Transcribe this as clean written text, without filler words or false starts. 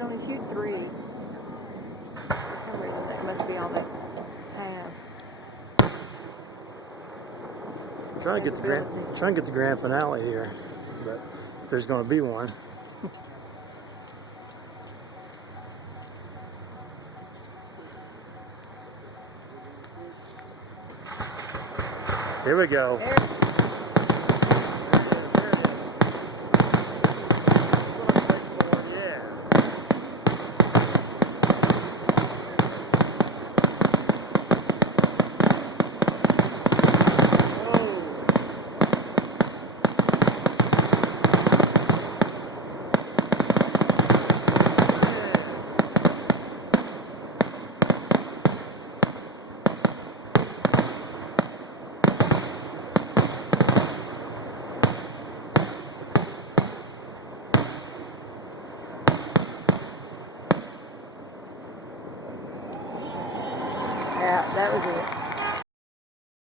can only shoot 3. For some reason, that must be all they have. I'm trying to get the grand finale here, but there's going to be one. Here we go. There. Yeah, that was it.